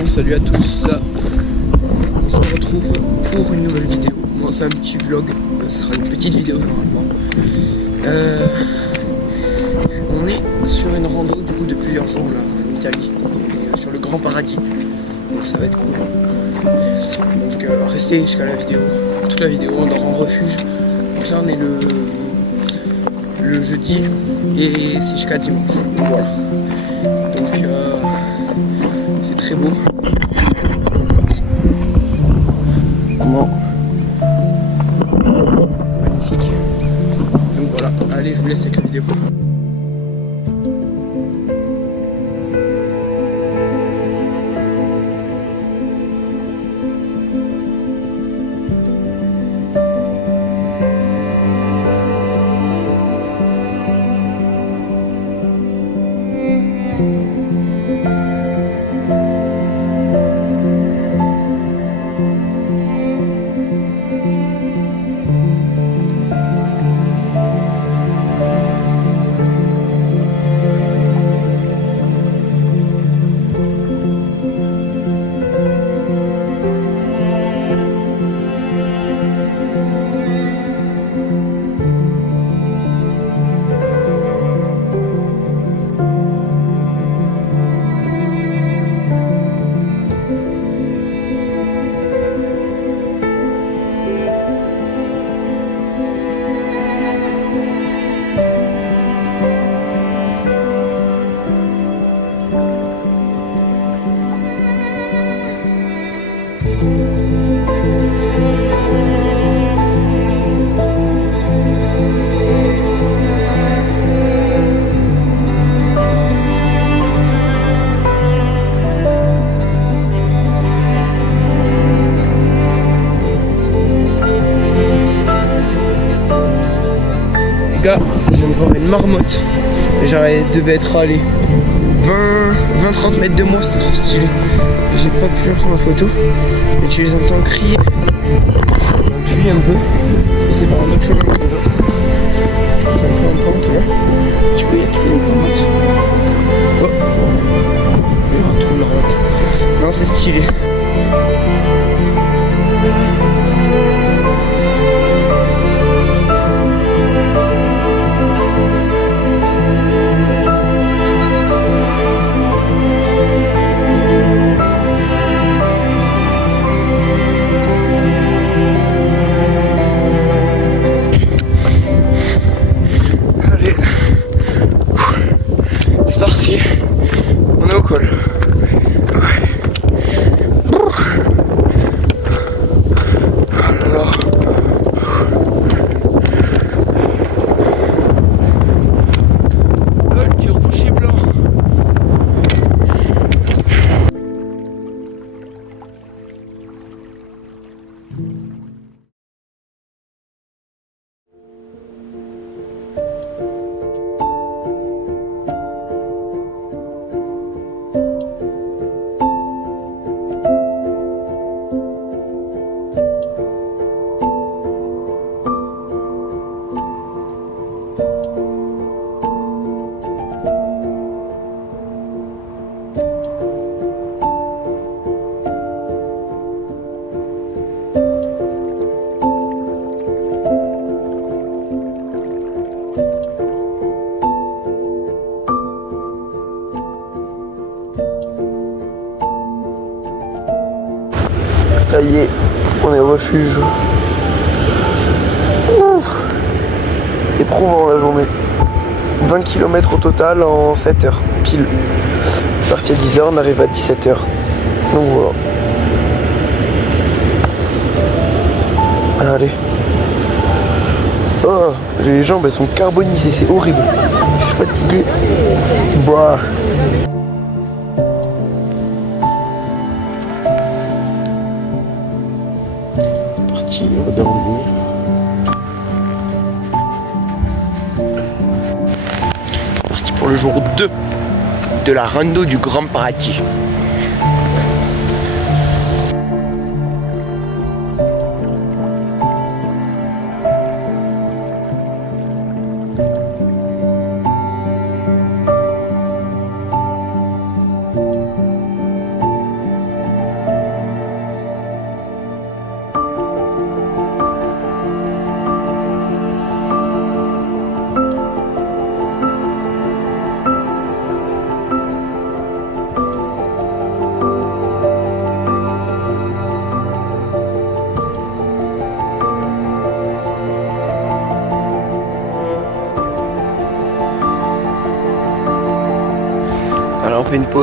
Bon, salut à tous, on se retrouve pour une nouvelle vidéo. Bon, c'est un petit vlog, ce sera une petite vidéo normalement. On est sur une rando du coup de plusieurs jours là, en Italie, sur le Grand Paradis, donc ça va être cool. Donc restez jusqu'à la vidéo, toute la vidéo, on dort en refuge. Donc là on est le jeudi et c'est jusqu'à dimanche, donc voilà. Donc c'est très beau. Bon. Magnifique. Donc voilà, allez, je vous laisse avec la vidéo. Gars, je viens de voir une marmotte. Genre elle devait être allée 20-30 mètres de moi, c'était trop stylé. J'ai pas pu leur prendre la photo, mais tu les entends crier. On fuit un peu, et c'est par un autre chemin que les autres. C'est un peu en pente là. Tu vois, il y a tous les marmottes. Oh, il y a un trou de marmotte. Non, c'est stylé. On est au col. Alors. Col du Rocher Blanc. Ça y est, on est au refuge. Ouh. Éprouvant la journée. 20 km au total en 7 heures, pile. Parti à 10 h, on arrive à 17 h. Donc voilà. Allez. Oh, les jambes elles sont carbonisées, c'est horrible. Je suis fatigué. Bah. Redormir. C'est parti pour le jour 2 de la rando du Grand Paradis.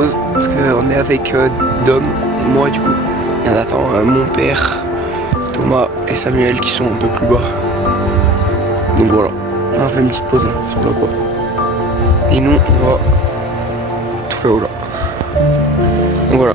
pause parce qu'on est avec Dom, moi du coup, et on attend mon père, Thomas et Samuel qui sont un peu plus bas. Donc voilà, on fait une petite pause hein, sur le quoi. Et nous on va tout là-haut là. Donc voilà.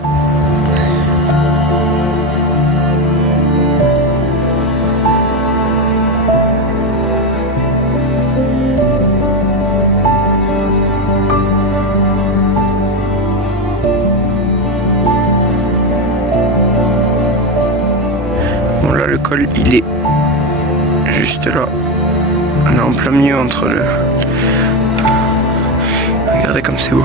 Bon là le col il est juste là. On est en plein milieu entre le... Regardez comme c'est beau.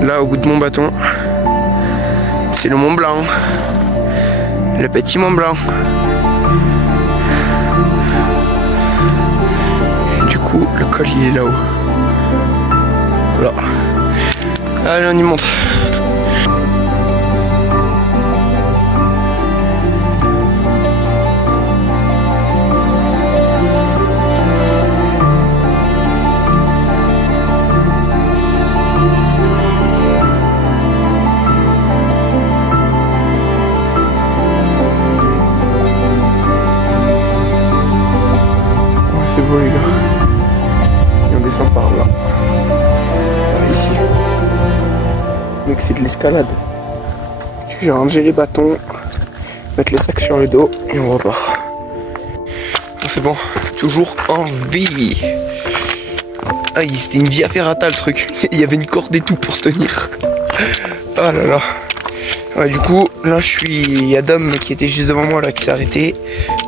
Là au bout de mon bâton, c'est le Mont Blanc. Le petit Mont Blanc. Et du coup le col il est là-haut. Voilà. Allez on y monte. C'est beau les gars. Et on descend par là. Par ici. Mec c'est de l'escalade. J'ai rangé les bâtons, mettre les sacs sur le dos et on repart. C'est bon, toujours en vie. Ah c'était une via ferrata le truc. Il y avait une corde et tout pour se tenir. Ah là là. Ouais, du coup là il y a Dom qui était juste devant moi là qui s'est arrêté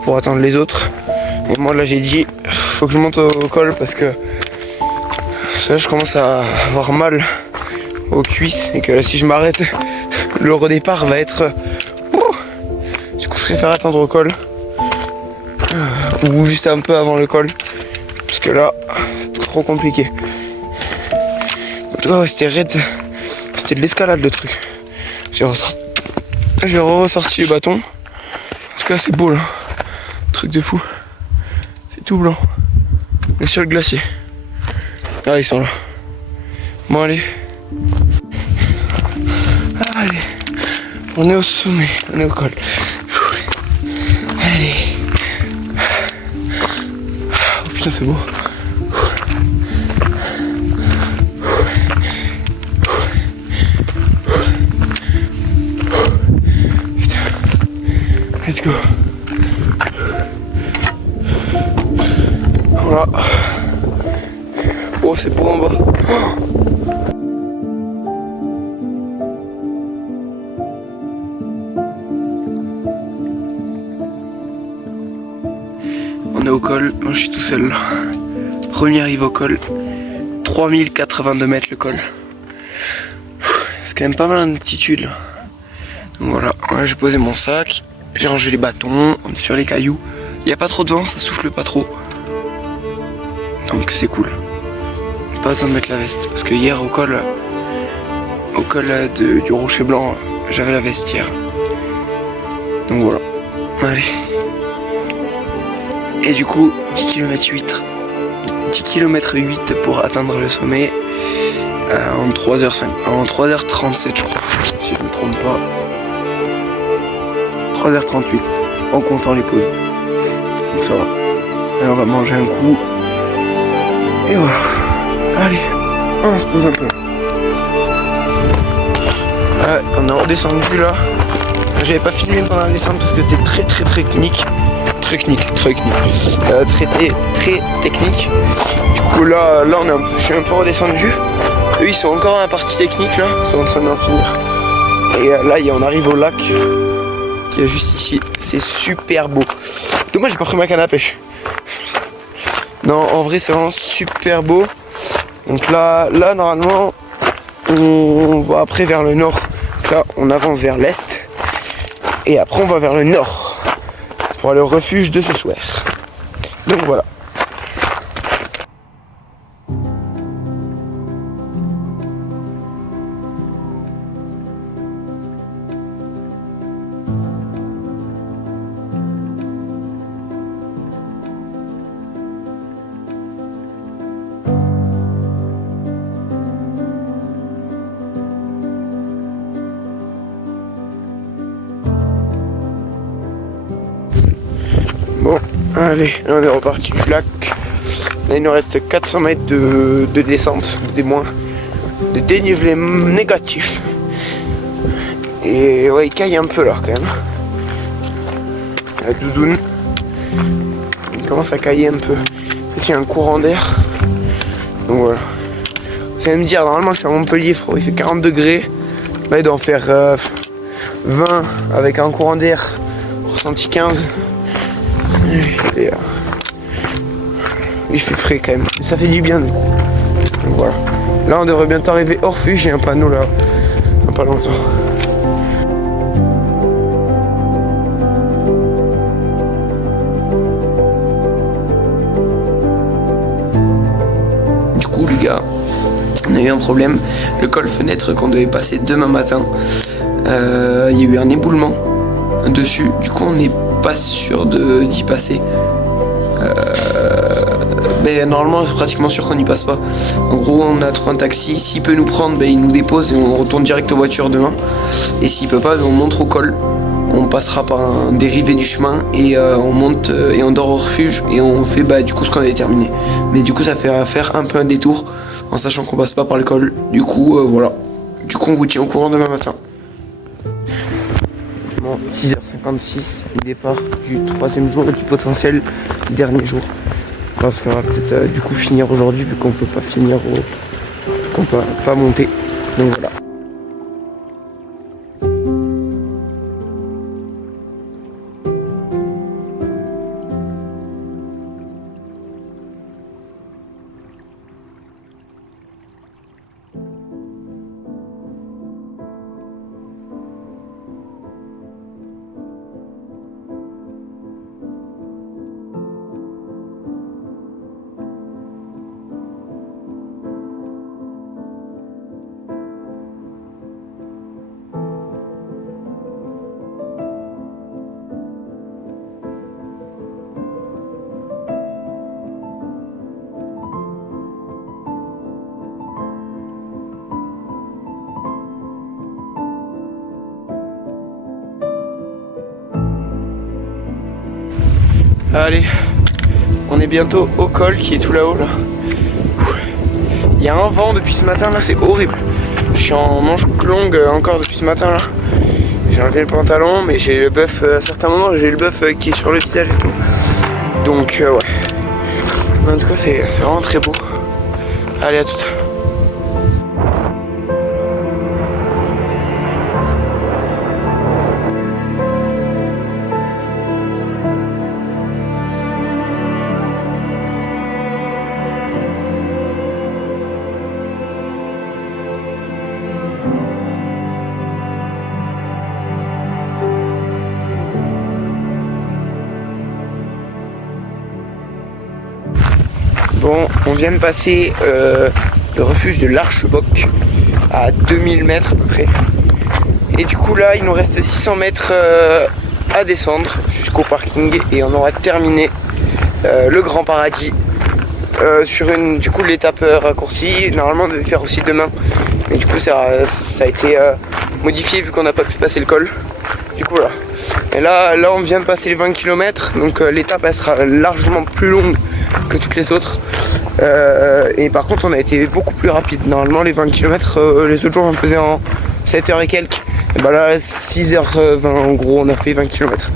pour attendre les autres. Et moi là j'ai dit faut que je monte au col parce que ça, je commence à avoir mal aux cuisses et que si je m'arrête le redépart va être du coup je préfère attendre au col ou juste un peu avant le col parce que là c'est trop compliqué. En tout cas ouais, c'était raide, c'était de l'escalade le truc. J'ai ressorti les bâtons. En tout cas c'est beau là, truc de fou. C'est tout blanc. Et sur le glacier. Ah ils sont là. Bon allez. Allez. On est au sommet. On est au col. Allez. Oh putain c'est beau. Putain. Let's go. Voilà. Oh c'est beau en bas. On est au col, moi je suis tout seul. Premier arrive au col. 3082 mètres le col. C'est quand même pas mal d'altitude là. Donc voilà, j'ai posé mon sac, j'ai rangé les bâtons, on est sur les cailloux. Il n'y a pas trop de vent, ça souffle pas trop. Donc c'est cool. Pas besoin de mettre la veste parce que hier au col du Rocher Blanc j'avais la veste hier. Donc voilà. Allez. Et du coup 10 km 8 pour atteindre le sommet en 3h5, en 3h37 je crois si je ne me trompe pas. 3h38 en comptant les pauses. Donc ça va. Allez, on va manger un coup. Et voilà. Allez, on se pose un peu. On est redescendu là. J'avais pas filmé pendant la descente parce que c'était très technique. Très technique. Du coup là je suis un peu redescendu. Eux ils sont encore dans la partie technique là. Ils sont en train d'en finir. Et là on arrive au lac qui est juste ici. C'est super beau. Dommage j'ai pas pris ma canne à pêche. Non en vrai c'est vraiment super beau. Donc là normalement on va après vers le nord. Donc là on avance vers l'est. Et après on va vers le nord. Pour aller au refuge de ce soir. Donc voilà. Allez, là on est reparti du lac. Là il nous reste 400 mètres de descente, des moins, de dénivelé négatif. Et ouais, il caille un peu là quand même. La doudoune. Il commence à cailler un peu. Il y a un courant d'air. Donc voilà. Vous allez me dire, normalement je suis à Montpellier, il fait 40 degrés. Là il doit en faire 20 avec un courant d'air ressenti 15. Et, il fait frais quand même. Ça fait du bien. Donc voilà. Là on devrait bientôt arriver hors refuge. J'ai un panneau là. Dans pas longtemps. Du coup les gars, on a eu un problème. Le col fenêtre qu'on devait passer demain matin, il y a eu un éboulement dessus. Du coup on n'est pas sûr d'y passer. Mais normalement c'est pratiquement sûr qu'on n'y passe pas. En gros on a trouvé un taxi. S'il peut nous prendre, il nous dépose et on retourne direct aux voitures demain. Et s'il peut pas, on monte au col. On passera par un dérivé du chemin et on monte et on dort au refuge et on fait du coup ce qu'on avait terminé. Mais du coup ça fait faire un peu un détour en sachant qu'on passe pas par le col. Du coup voilà. Du coup on vous tient au courant demain matin. Bon, 6h56, départ du 3e jour et du potentiel dernier jour. Parce qu'on va peut-être du coup finir aujourd'hui vu qu'on peut pas finir qu'on peut pas monter. Donc voilà. Allez, on est bientôt au col qui est tout là-haut là. Il y a un vent depuis ce matin là, c'est horrible. Je suis en manche longue encore depuis ce matin là. J'ai enlevé le pantalon mais j'ai le bœuf, à certains moments j'ai le bœuf qui est sur le visage et tout. Donc ouais. En tout cas c'est vraiment très beau. Allez, à tout. Bon, on vient de passer le refuge de l'Archebock à 2000 mètres à peu près. Et du coup là, il nous reste 600 mètres à descendre jusqu'au parking et on aura terminé le Grand Paradis sur du coup l'étape raccourcie. Normalement on devait faire aussi demain, mais du coup ça a été modifié vu qu'on n'a pas pu passer le col. Du coup là. Et là on vient de passer les 20 km, donc l'étape elle sera largement plus longue que toutes les autres. Et par contre on a été beaucoup plus rapide. Normalement les 20 km les autres jours on faisait en 7h et quelques. Et bah là 6h20 en gros on a fait 20 km.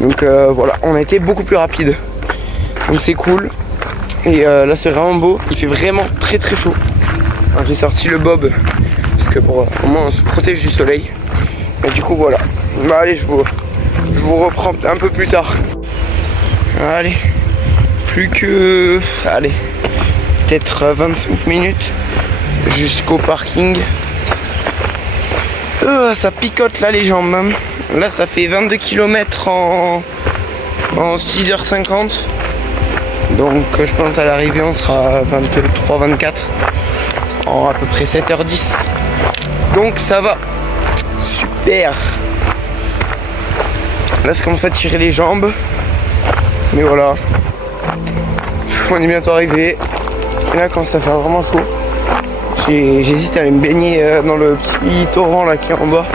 Donc voilà, on a été beaucoup plus rapide. Donc c'est cool. Et là c'est vraiment beau. Il fait vraiment très très chaud. Alors, j'ai sorti le bob parce que pour au moins on se protège du soleil. Et du coup voilà. Bah allez, je vous reprends un peu plus tard. Allez. Plus que, allez, peut-être 25 minutes jusqu'au parking. Ça picote là les jambes même. Là ça fait 22 km en 6h50. Donc je pense à l'arrivée on sera 23-24 en à peu près 7h10. Donc ça va. Super. Là ça commence à tirer les jambes. Mais voilà. On est bientôt arrivé. Et là quand ça fait vraiment chaud. J'hésite à aller me baigner dans le petit torrent là qui est en bas.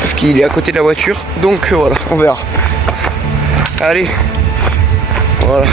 Parce qu'il est à côté de la voiture. Donc voilà, on verra. Allez, Voilà.